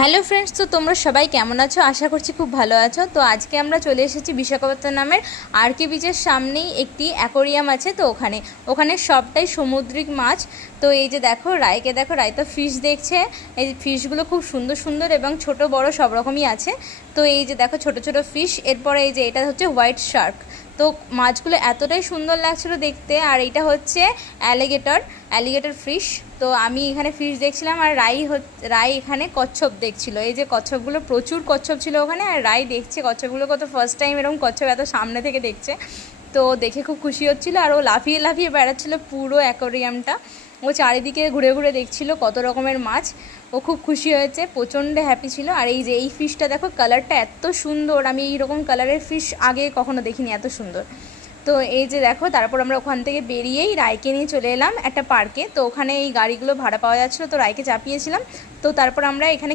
Hello friends, তো তোমরা সবাই কেমন আছো? আশা করছি খুব ভালো আছো। তো আজকে আমরা চলে এসেছি বিশাখাপত্তনমের আরকে বিচের সামনেই একটি অ্যাকোরিয়াম আছে। তো ওখানে সবটাই সামুদ্রিক মাছ। তো এই যে দেখো রায়কে, দেখো রায় তো ফিশ দেখছে। এই ফিশগুলো খুব সুন্দর সুন্দর এবং ছোট বড় সব রকমই আছে। তো এই যে দেখো ছোট ছোট ফিশ। এরপরে এই যে এটা হচ্ছে হোয়াইট শার্ক। তো মাছগুলো এতটাই সুন্দর লাগছিলো দেখতে। আর এটা হচ্ছে অ্যালিগেটর ফিশ। তো আমি এখানে ফিশ দেখছিলাম, আর রাই এখানে কচ্ছপ দেখছিল। এই যে কচ্ছপগুলো, প্রচুর কচ্ছপ ছিল ওখানে। আর রাই দেখছে কচ্ছপগুলো, কত ফার্স্ট টাইম এরকম কচ্ছপ এত সামনে থেকে দেখছে। তো দেখে খুব খুশি হচ্ছিলো। আর ও লাফিয়ে লাফিয়ে বেড়াচ্ছিলো পুরো অ্যাকোরিয়ামটা। ও চারিদিকে ঘুরে ঘুরে দেখছিল কত রকমের মাছ। ও খুব খুশি হয়েছে, প্রচণ্ড হ্যাপি ছিল। আর এই যে এই ফিশটা দেখো, কালারটা এত সুন্দর, আমি এইরকম কালারের ফিশ আগে কখনো দেখিনি, এত সুন্দর। তো এই যে দেখো, তারপর আমরা ওখান থেকে বেরিয়েই রায়কে নিয়ে চলে এলাম একটা পার্কে। তো ওখানে এই গাড়িগুলো ভাড়া পাওয়া যাচ্ছিলো, তো রায়কে চাপিয়েছিলাম। তো তারপর আমরা এখানে